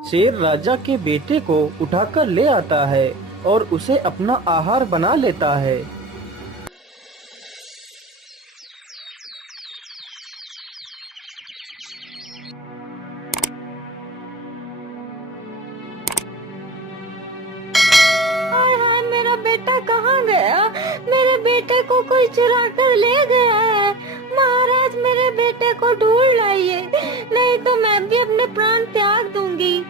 शेर राजा के बेटे को उठाकर ले आता है और उसे अपना आहार बना लेता है। हाय हाय, मेरा बेटा कहाँ गया? मेरे बेटे को कोई चुरा कर ले गया है। महाराज, मेरे बेटे को ढूंढ लाइए, नहीं तो मैं भी अपने प्राण त्याग दूंगी।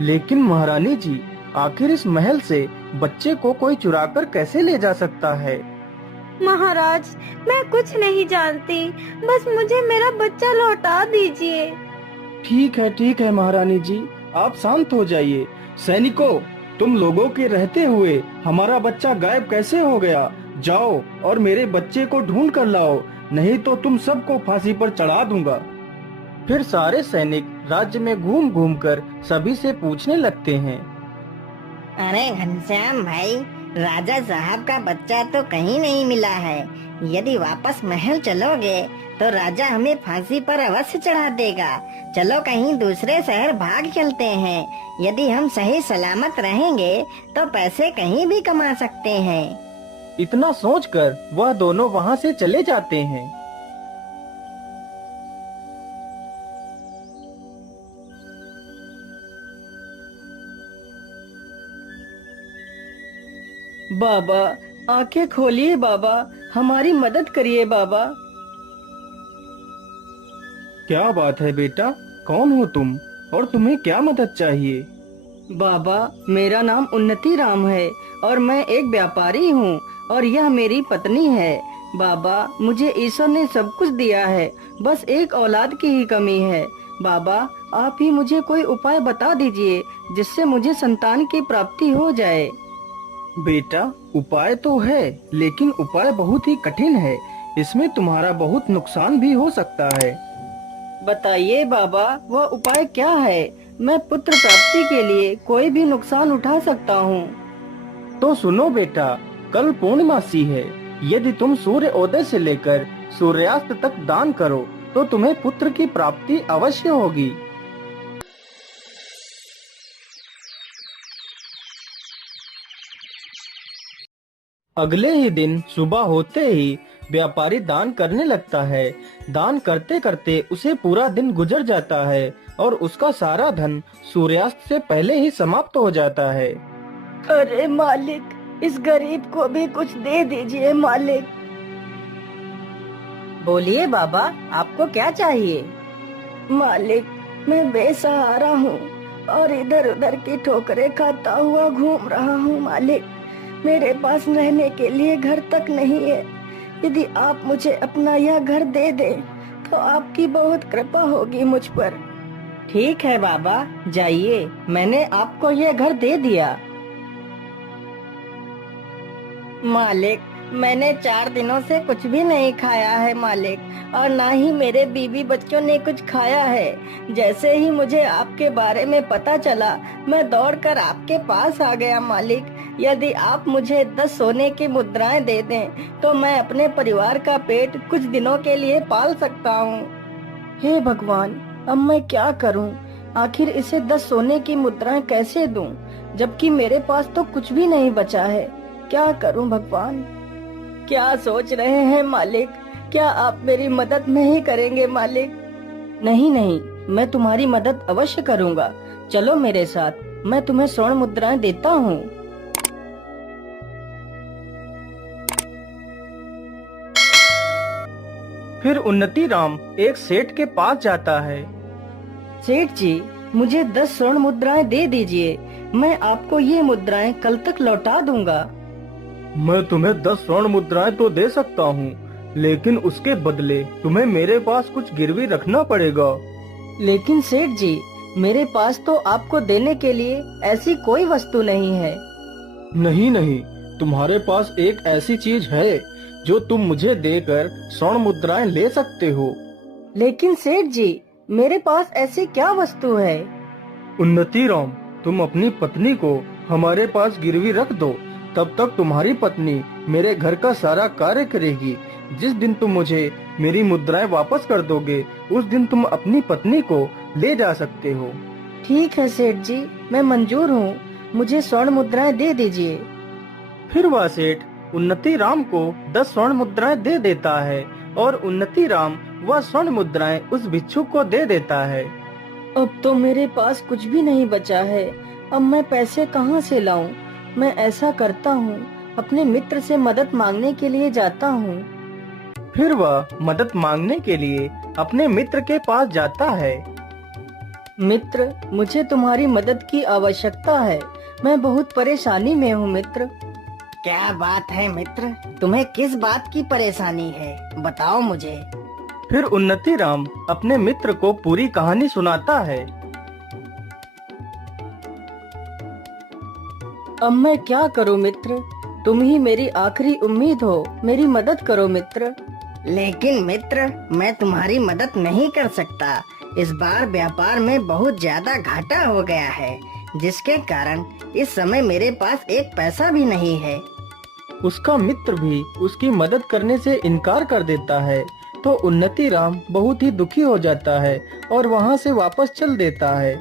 लेकिन महारानी जी, आखिर इस महल से बच्चे को कोई चुराकर कैसे ले जा सकता है? महाराज, मैं कुछ नहीं जानती, बस मुझे मेरा बच्चा लौटा दीजिए। ठीक है महारानी जी, आप शांत हो जाइए। सैनिकों, तुम लोगों के रहते हुए हमारा बच्चा गायब कैसे हो गया? जाओ और मेरे बच्चे को ढूंढ कर लाओ, नहीं तो तुम सबको फांसी पर चढ़ा दूंगा। फिर सारे सैनिक राज्य में घूम घूम कर सभी से पूछने लगते हैं। अरे घनश्याम भाई, राजा साहब का बच्चा तो कहीं नहीं मिला है। यदि वापस महल चलोगे तो राजा हमें फांसी पर अवश्य चढ़ा देगा। चलो कहीं दूसरे शहर भाग चलते हैं। यदि हम सही सलामत रहेंगे तो पैसे कहीं भी कमा सकते हैं। इतना सोचकर वह दोनों वहां से चले जाते हैं। बाबा, आंखें खोलिए बाबा, हमारी मदद करिए बाबा। क्या बात है बेटा, कौन हो तुम और तुम्हें क्या मदद चाहिए? बाबा, मेरा नाम उन्नति राम है और मैं एक व्यापारी हूँ और यह मेरी पत्नी है। बाबा, मुझे ईश्वर ने सब कुछ दिया है, बस एक औलाद की ही कमी है। बाबा, आप ही मुझे कोई उपाय बता दीजिए जिससे मुझे संतान की प्राप्ति हो जाए। बेटा, उपाय तो है, लेकिन उपाय बहुत ही कठिन है। इसमें तुम्हारा बहुत नुकसान भी हो सकता है। बताइए बाबा, वह उपाय क्या है? मैं पुत्र प्राप्ति के लिए कोई भी नुकसान उठा सकता हूँ। तो सुनो बेटा, कल पूर्णमासी है। यदि तुम सूर्योदय से लेकर सूर्यास्त तक दान करो तो तुम्हें पुत्र की प्राप्ति अवश्य होगी। अगले ही दिन सुबह होते ही व्यापारी दान करने लगता है। दान करते करते उसे पूरा दिन गुजर जाता है और उसका सारा धन सूर्यास्त से पहले ही समाप्त हो जाता है। अरे मालिक, इस गरीब को भी कुछ दे दीजिए मालिक। बोलिए बाबा, आपको क्या चाहिए? मालिक, मैं बेसहारा हूँ और इधर उधर की ठोकरें खाता हुआ घूम रहा हूँ मालिक। मेरे पास रहने के लिए घर तक नहीं है। यदि आप मुझे अपना यह घर दे दें तो आपकी बहुत कृपा होगी मुझ पर। ठीक है बाबा, जाइए, मैंने आपको यह घर दे दिया। मालिक, मैंने 4 दिनों से कुछ भी नहीं खाया है मालिक, और ना ही मेरे बीवी बच्चों ने कुछ खाया है। जैसे ही मुझे आपके बारे में पता चला, मैं दौड़कर आपके पास आ गया मालिक। यदि आप मुझे 10 सोने की मुद्राएं दे दें तो मैं अपने परिवार का पेट कुछ दिनों के लिए पाल सकता हूँ। हे भगवान, अब मैं क्या करूँ? आखिर इसे 10 सोने की मुद्राएं कैसे दूं, जबकि मेरे पास तो कुछ भी नहीं बचा है। क्या करूं भगवान? क्या सोच रहे हैं मालिक? क्या आप मेरी मदद नहीं करेंगे मालिक? नहीं नहीं, मैं तुम्हारी मदद अवश्य करूंगा। चलो मेरे साथ, मैं तुम्हें स्वर्ण मुद्राएं देता हूँ। फिर उन्नति राम एक सेठ के पास जाता है। सेठ जी, मुझे 10 स्वर्ण मुद्राएं दे दीजिए। मैं आपको ये मुद्राएं कल तक लौटा दूंगा। मैं तुम्हें 10 स्वर्ण मुद्राएं तो दे सकता हूँ, लेकिन उसके बदले तुम्हें मेरे पास कुछ गिरवी रखना पड़ेगा। लेकिन सेठ जी, मेरे पास तो आपको देने के लिए ऐसी कोई वस्तु नहीं है। नहीं नहीं, तुम्हारे पास एक ऐसी चीज है जो तुम मुझे देकर स्वर्ण मुद्राएं ले सकते हो। लेकिन सेठ जी, मेरे पास ऐसी क्या वस्तु है? उन्नति राम, तुम अपनी पत्नी को हमारे पास गिरवी रख दो, तब तक तुम्हारी पत्नी मेरे घर का सारा कार्य करेगी। जिस दिन तुम मुझे मेरी मुद्राएं वापस कर दोगे, उस दिन तुम अपनी पत्नी को ले जा सकते हो। ठीक है सेठ जी, मैं मंजूर हूँ, मुझे स्वर्ण मुद्राएं दे दीजिए। फिर वह सेठ उन्नति राम को 10 स्वर्ण मुद्राएं दे देता है और उन्नति राम वह स्वर्ण मुद्राएं उस भिक्षुक को दे देता है। अब तो मेरे पास कुछ भी नहीं बचा है, अब मैं पैसे कहाँ से लाऊं? मैं ऐसा करता हूँ, अपने मित्र से मदद मांगने के लिए जाता हूँ। फिर वह मदद मांगने के लिए अपने मित्र के पास जाता है। मित्र, मुझे तुम्हारी मदद की आवश्यकता है, मैं बहुत परेशानी में हूँ मित्र। क्या बात है मित्र, तुम्हें किस बात की परेशानी है, बताओ मुझे। फिर उन्नति राम अपने मित्र को पूरी कहानी सुनाता है। अब मैं क्या करूं मित्र, तुम ही मेरी आखिरी उम्मीद हो, मेरी मदद करो मित्र। लेकिन मित्र, मैं तुम्हारी मदद नहीं कर सकता। इस बार व्यापार में बहुत ज्यादा घाटा हो गया है, जिसके कारण इस समय मेरे पास एक पैसा भी नहीं है। उसका मित्र भी उसकी मदद करने से इनकार कर देता है, तो उन्नति राम बहुत ही दुखी हो जाता है और वहाँ से वापस चल देता है।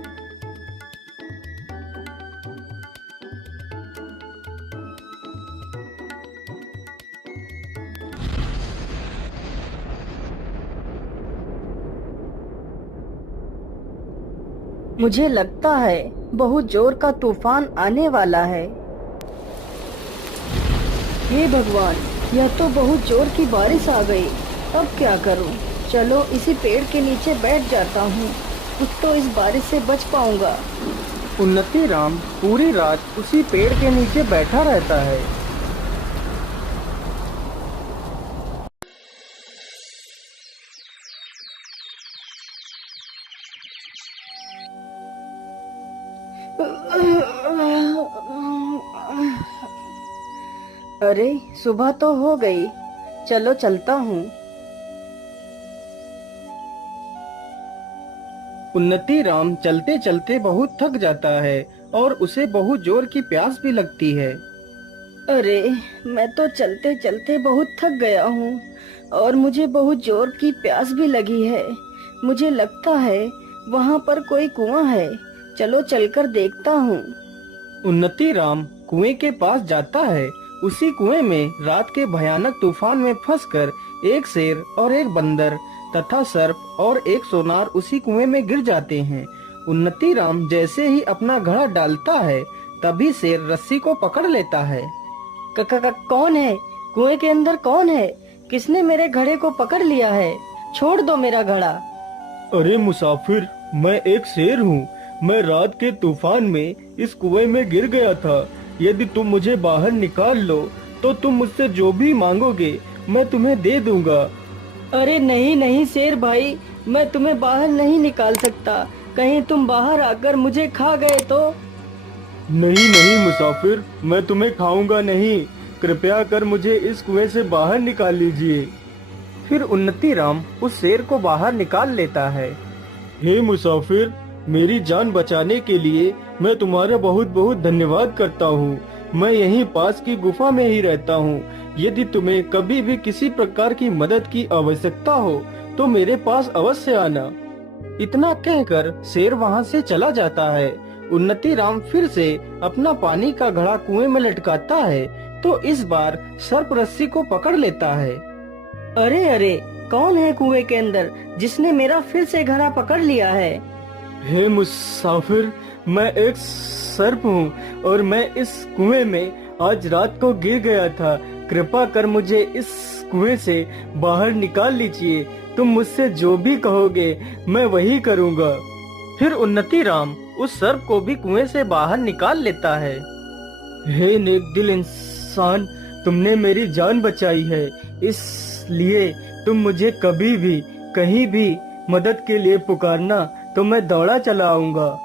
मुझे लगता है बहुत जोर का तूफान आने वाला है। हे भगवान, यह तो बहुत जोर की बारिश आ गई। अब क्या करूं? चलो इसी पेड़ के नीचे बैठ जाता हूं, कुछ तो इस बारिश से बच पाऊंगा। उन्नति राम पूरी रात उसी पेड़ के नीचे बैठा रहता है। अरे सुबह तो हो गई, चलो चलता हूँ। उन्नति राम चलते चलते बहुत थक जाता है और उसे बहुत जोर की प्यास भी लगती है। अरे मैं तो चलते चलते बहुत थक गया हूँ और मुझे बहुत जोर की प्यास भी लगी है। मुझे लगता है वहाँ पर कोई कुआं है, चलो चलकर देखता हूँ। उन्नति राम कुएं के पास जाता है। उसी कुएं में रात के भयानक तूफान में फंसकर एक शेर और एक बंदर तथा सर्प और एक सोनार उसी कुएं में गिर जाते हैं। उन्नति राम जैसे ही अपना घड़ा डालता है, तभी शेर रस्सी को पकड़ लेता है। कौन है? कुएं के अंदर कौन है? किसने मेरे घड़े को पकड़ लिया है? छोड़ दो मेरा घड़ा। अरे मुसाफिर, मैं एक शेर हूँ। मैं रात के तूफान में इस कुएं में गिर गया था। यदि तुम मुझे बाहर निकाल लो तो तुम मुझसे जो भी मांगोगे मैं तुम्हें दे दूंगा। अरे नहीं नहीं शेर भाई, मैं तुम्हें बाहर नहीं निकाल सकता। कहीं तुम बाहर आकर मुझे खा गए तो? नहीं नहीं मुसाफिर, मैं तुम्हें खाऊंगा नहीं। कृपया कर मुझे इस कुएं से बाहर निकाल लीजिए। फिर उन्नति राम उस शेर को बाहर निकाल लेता है। हे मुसाफिर, मेरी जान बचाने के लिए मैं तुम्हारा बहुत बहुत धन्यवाद करता हूँ। मैं यहीं पास की गुफा में ही रहता हूँ। यदि तुम्हें कभी भी किसी प्रकार की मदद की आवश्यकता हो तो मेरे पास अवश्य आना। इतना कहकर शेर वहाँ से चला जाता है। उन्नति राम फिर से अपना पानी का घड़ा कुएं में लटकाता है, तो इस बार सर्प रस्सी को पकड़ लेता है। अरे अरे, कौन है कुएं के अंदर जिसने मेरा फिर से घड़ा पकड़ लिया है? हे मुसाफिर, मैं एक सर्प हूँ और मैं इस कुएं में आज रात को गिर गया था। कृपा कर मुझे इस कुएं से बाहर निकाल लीजिए। तुम मुझसे जो भी कहोगे मैं वही करूँगा। फिर उन्नति राम उस सर्प को भी कुएं से बाहर निकाल लेता है। हे नेक दिल इंसान, तुमने मेरी जान बचाई है, इसलिए तुम मुझे कभी भी कहीं भी मदद के लिए पुकारना तो मैं दौड़ा चला आऊंगा।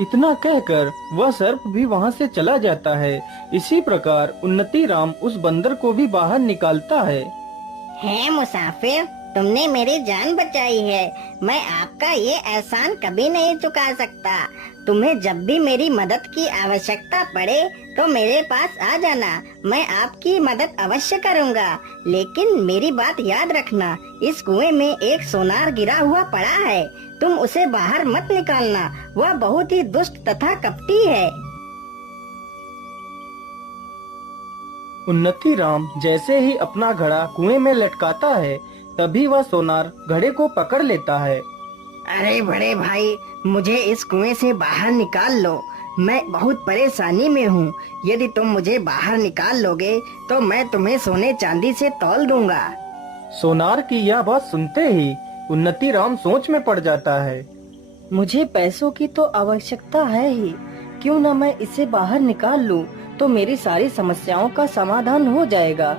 इतना कहकर वह सर्प भी वहाँ से चला जाता है। इसी प्रकार उन्नति राम उस बंदर को भी बाहर निकालता है। हे मुसाफिर, तुमने मेरी जान बचाई है। मैं आपका ये एहसान कभी नहीं चुका सकता। तुम्हें जब भी मेरी मदद की आवश्यकता पड़े तो मेरे पास आ जाना, मैं आपकी मदद अवश्य करूँगा। लेकिन मेरी बात याद रखना, इस कुएं में एक सोनार गिरा हुआ पड़ा है, तुम उसे बाहर मत निकालना, वह बहुत ही दुष्ट तथा कपटी है। उन्नति राम जैसे ही अपना घड़ा कुएं में लटकाता है, तभी वह सोनार घड़े को पकड़ लेता है। अरे बड़े भाई, मुझे इस कुएं से बाहर निकाल लो, मैं बहुत परेशानी में हूँ। यदि तुम मुझे बाहर निकाल लोगे तो मैं तुम्हें सोने चांदी से तौल दूंगा। सोनार की यह बात सुनते ही उन्नति राम सोच में पड़ जाता है। मुझे पैसों की तो आवश्यकता है ही, क्यों न मैं इसे बाहर निकाल लूं, तो मेरी सारी समस्याओं का समाधान हो जाएगा।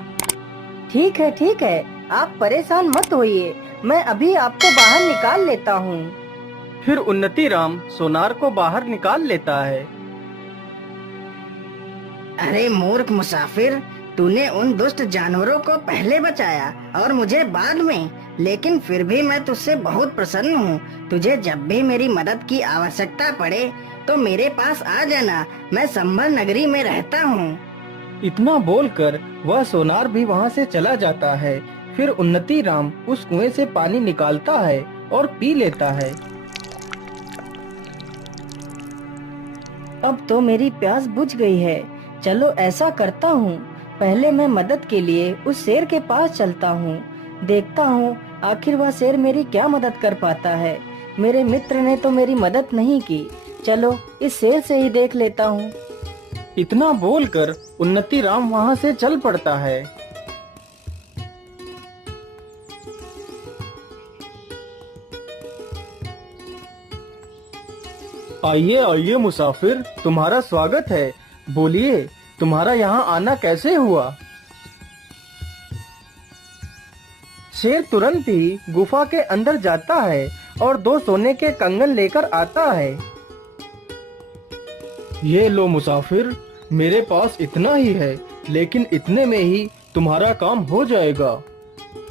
ठीक है, आप परेशान मत होइए, मैं अभी आपको बाहर निकाल लेता हूँ। फिर उन्नति राम सोनार को बाहर निकाल लेता है। अरे मूर्ख मुसाफिर, तूने उन दुष्ट जानवरों को पहले बचाया और मुझे बाद में, लेकिन फिर भी मैं तुझसे बहुत प्रसन्न हूँ। तुझे जब भी मेरी मदद की आवश्यकता पड़े तो मेरे पास आ जाना, मैं संभल नगरी में रहता हूँ। इतना बोलकर वह सोनार भी वहाँ से चला जाता है। फिर उन्नति राम उस कुएं से पानी निकालता है और पी लेता है। अब तो मेरी प्यास बुझ गई है, चलो ऐसा करता हूँ, पहले मैं मदद के लिए उस शेर के पास चलता हूँ, देखता हूँ आखिर वह शेर मेरी क्या मदद कर पाता है। मेरे मित्र ने तो मेरी मदद नहीं की, चलो इस शेर से ही देख लेता हूँ। इतना बोलकर उन्नति राम वहाँ से चल पड़ता है। आइए मुसाफिर, तुम्हारा स्वागत है। बोलिए, तुम्हारा यहाँ आना कैसे हुआ? शेर तुरंत ही गुफा के अंदर जाता है और 2 सोने के कंगन लेकर आता है। ये लो मुसाफिर, मेरे पास इतना ही है, लेकिन इतने में ही तुम्हारा काम हो जाएगा।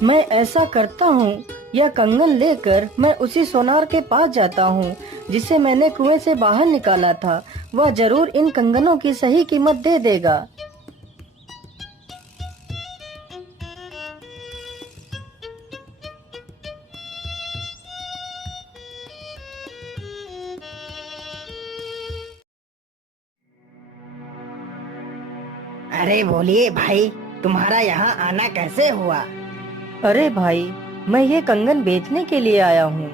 मैं ऐसा करता हूँ, यह कंगन लेकर मैं उसी सोनार के पास जाता हूँ जिसे मैंने कुएं से बाहर निकाला था। वह जरूर इन कंगनों की सही कीमत दे देगा। अरे बोलिए भाई, तुम्हारा यहाँ आना कैसे हुआ? अरे भाई, मैं ये कंगन बेचने के लिए आया हूँ।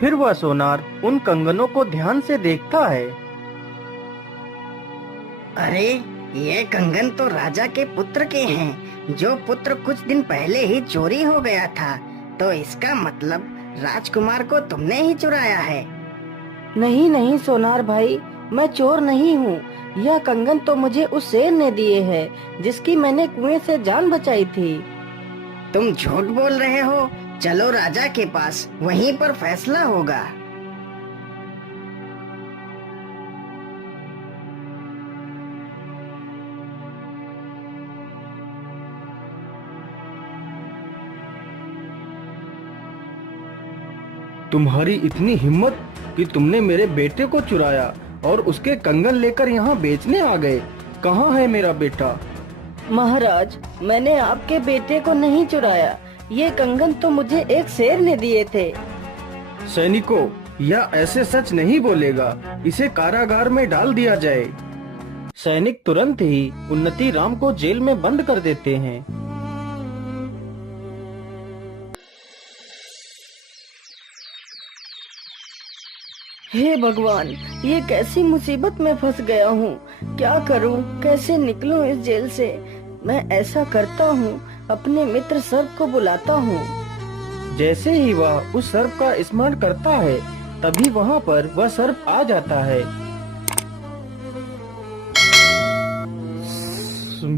फिर वह सोनार उन कंगनों को ध्यान से देखता है। अरे ये कंगन तो राजा के पुत्र के हैं, जो पुत्र कुछ दिन पहले ही चोरी हो गया था, तो इसका मतलब राजकुमार को तुमने ही चुराया है। नहीं सोनार भाई, मैं चोर नहीं हूँ। यह कंगन तो मुझे उस शेर ने दिए हैं जिसकी मैंने कुएं से जान बचाई थी। तुम झूठ बोल रहे हो, चलो राजा के पास, वहीं पर फैसला होगा। तुम्हारी इतनी हिम्मत कि तुमने मेरे बेटे को चुराया और उसके कंगन लेकर यहाँ बेचने आ गए। कहाँ है मेरा बेटा? महाराज, मैंने आपके बेटे को नहीं चुराया, ये कंगन तो मुझे एक शेर ने दिए थे। सैनिकों, यह ऐसे सच नहीं बोलेगा, इसे कारागार में डाल दिया जाए। सैनिक तुरंत ही उन्नति राम को जेल में बंद कर देते हैं। हे भगवान, ये कैसी मुसीबत में फंस गया हूँ, क्या करूँ, कैसे निकलूँ इस जेल से। मैं ऐसा करता हूँ, अपने मित्र सर्प को बुलाता हूँ। जैसे ही वह उस सर्प का स्मरण करता है, तभी वहाँ पर वह सर्प आ जाता है।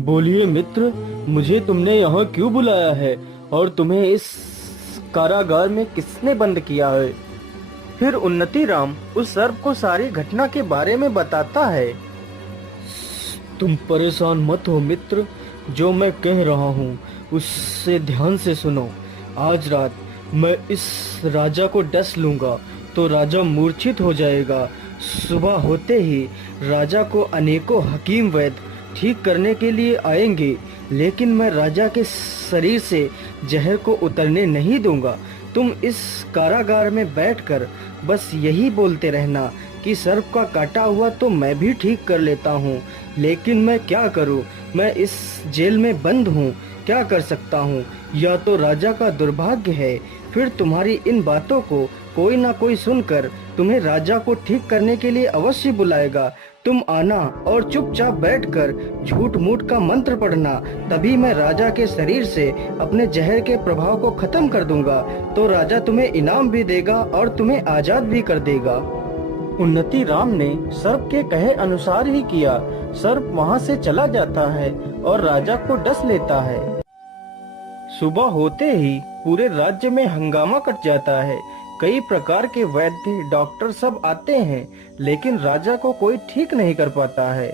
बोलिए मित्र, मुझे तुमने यहाँ क्यों बुलाया है और तुम्हें इस कारागार में किसने बंद किया है? फिर उन्नति राम उस सर्प को सारी घटना के बारे में बताता है। तुम परेशान मत हो मित्र, जो मैं कह रहा हूँ उससे ध्यान से सुनो। आज रात मैं इस राजा को डस लूंगा तो राजा मूर्छित हो जाएगा, सुबह होते ही राजा को अनेकों हकीम वैद्य ठीक करने के लिए आएंगे, लेकिन मैं राजा के शरीर से जहर को उतरने नहीं दूंगा। तुम इस कारागार में बैठकर बस यही बोलते रहना कि सर्प का काटा हुआ तो मैं भी ठीक कर लेता हूँ, लेकिन मैं क्या करूँ? मैं इस जेल में बंद हूँ, क्या कर सकता हूँ? यह तो राजा का दुर्भाग्य है। फिर तुम्हारी इन बातों को कोई ना कोई सुनकर तुम्हें राजा को ठीक करने के लिए अवश्य बुलाएगा। तुम आना और चुपचाप बैठकर झूठ मूठ का मंत्र पढ़ना, तभी मैं राजा के शरीर से अपने जहर के प्रभाव को खत्म कर दूंगा। तो राजा तुम्हें इनाम भी देगा और तुम्हें आजाद भी कर देगा। उन्नति राम ने सर्प के कहे अनुसार ही किया। सर्प वहाँ से चला जाता है और राजा को डस लेता है। सुबह होते ही पूरे राज्य में हंगामा कट जाता है। कई प्रकार के वैद्य डॉक्टर सब आते हैं, लेकिन राजा को कोई ठीक नहीं कर पाता है।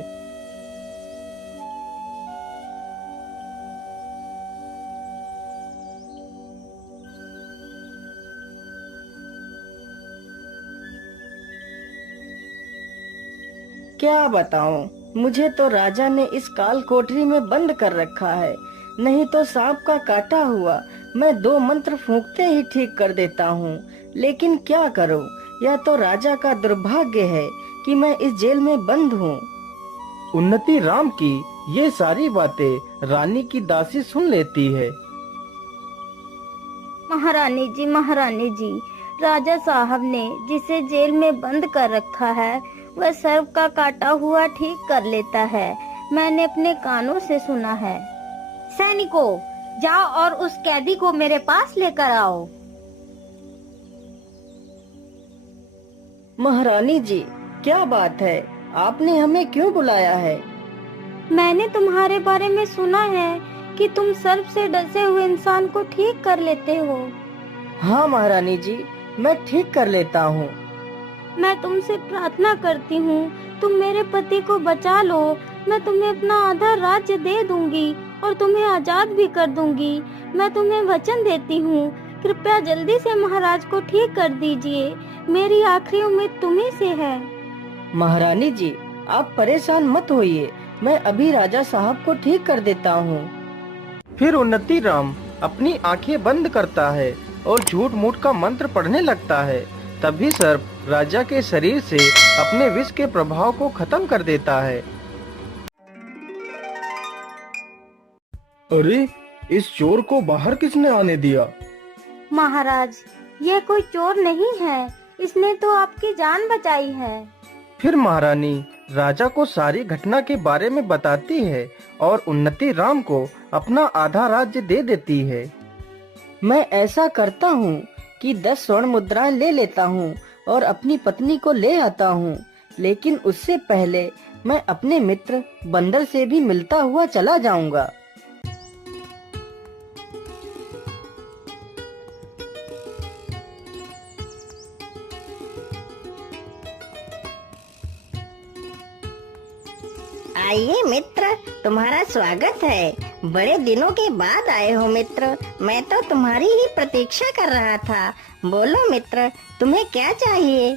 क्या बताऊं, मुझे तो राजा ने इस काल कोठरी में बंद कर रखा है। नहीं तो सांप का काटा हुआ मैं 2 मंत्र फूंकते ही ठीक कर देता हूँ, लेकिन क्या करूँ? यह तो राजा का दुर्भाग्य है कि मैं इस जेल में बंद हूँ। उन्नति राम की ये सारी बातें रानी की दासी सुन लेती है। महारानी जी, राजा साहब ने जिसे जेल में बंद कर रखा है वह सर्प का काटा हुआ ठीक कर लेता है। मैंने अपने कानों से सुना है। सैनिकों, जाओ और उस कैदी को मेरे पास लेकर आओ। महारानी जी, क्या बात है? आपने हमें क्यों बुलाया है? मैंने तुम्हारे बारे में सुना है कि तुम सर्प से डसे हुए इंसान को ठीक कर लेते हो। हाँ महारानी जी, मैं ठीक कर लेता हूँ। मैं तुमसे प्रार्थना करती हूँ, तुम मेरे पति को बचा लो। मैं तुम्हें अपना आधा राज्य दे दूंगी और तुम्हें आजाद भी कर दूंगी। मैं तुम्हें वचन देती हूँ, कृपया जल्दी से महाराज को ठीक कर दीजिए। मेरी आखिरी उम्मीद तुम्ही से है। महारानी जी, आप परेशान मत होइए, मैं अभी राजा साहब को ठीक कर देता हूँ। फिर उन्नति राम अपनी आंखें बंद करता है और झूठ मूठ का मंत्र पढ़ने लगता है। तभी सर्प राजा के शरीर से अपने विष के प्रभाव को खत्म कर देता है। अरे, इस चोर को बाहर किसने आने दिया? महाराज, ये कोई चोर नहीं है, इसने तो आपकी जान बचाई है। फिर महारानी राजा को सारी घटना के बारे में बताती है और उन्नति राम को अपना आधा राज्य दे देती है। मैं ऐसा करता हूँ कि 10 स्वर्ण मुद्राएं ले लेता हूँ और अपनी पत्नी को ले आता हूँ, लेकिन उससे पहले मैं अपने मित्र बंदर से भी मिलता हुआ चला जाऊंगा। आइए मित्र, तुम्हारा स्वागत है। बड़े दिनों के बाद आए हो मित्र। मैं तो तुम्हारी ही प्रतीक्षा कर रहा था। बोलो मित्र, तुम्हें क्या चाहिए?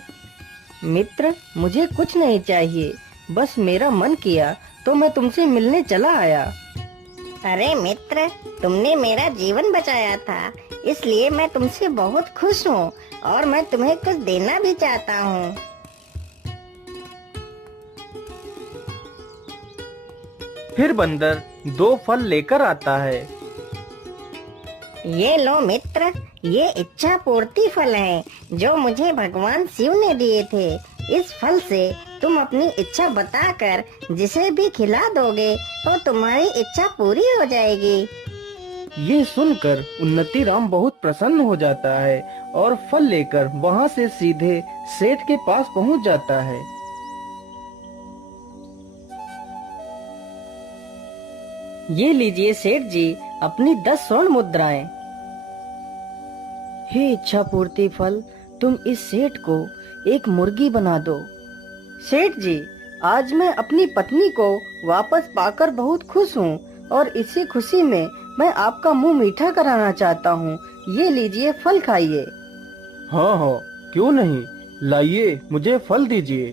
मित्र, मुझे कुछ नहीं चाहिए, बस मेरा मन किया तो मैं तुमसे मिलने चला आया। अरे मित्र, तुमने मेरा जीवन बचाया था, इसलिए मैं तुमसे बहुत खुश हूँ और मैं तुम्हें कुछ देना भी चाहता हूँ। फिर बंदर 2 फल लेकर आता है। ये लो मित्र, ये इच्छा पूर्ति फल है जो मुझे भगवान शिव ने दिए थे। इस फल से तुम अपनी इच्छा बताकर जिसे भी खिला दोगे तो तुम्हारी इच्छा पूरी हो जाएगी। ये सुनकर उन्नति राम बहुत प्रसन्न हो जाता है और फल लेकर वहाँ से सीधे सेठ के पास पहुँच जाता है। ये लीजिए सेठ जी, अपनी 10 स्वर्ण मुद्राएं। हे इच्छा पूर्ति फल, तुम इस सेठ को एक मुर्गी बना दो। सेठ जी, आज मैं अपनी पत्नी को वापस पाकर बहुत खुश हूँ और इसी खुशी में मैं आपका मुंह मीठा कराना चाहता हूँ। ये लीजिए फल खाइए। हाँ हाँ, क्यों नहीं, लाइए, मुझे फल दीजिए।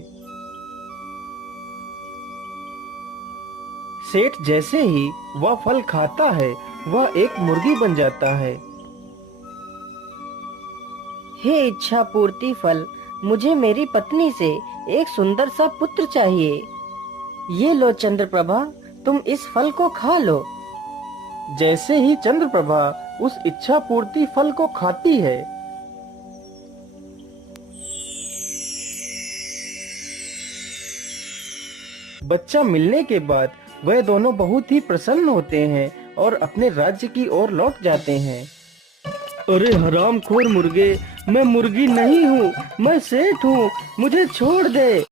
सेठ जैसे ही वह फल खाता है, वह एक मुर्गी बन जाता है। हे इच्छा पूर्ति फल, मुझे मेरी पत्नी से एक सुंदर सा पुत्र चाहिए। ये लो चंद्रप्रभा, तुम इस फल को खा लो। जैसे ही चंद्रप्रभा उस इच्छा पूर्ति फल को खाती है, बच्चा मिलने के बाद वह दोनों बहुत ही प्रसन्न होते हैं और अपने राज्य की ओर लौट जाते हैं। अरे हरामखोर मुर्गे, मैं मुर्गी नहीं हूँ, मैं सेठ हूँ, मुझे छोड़ दे।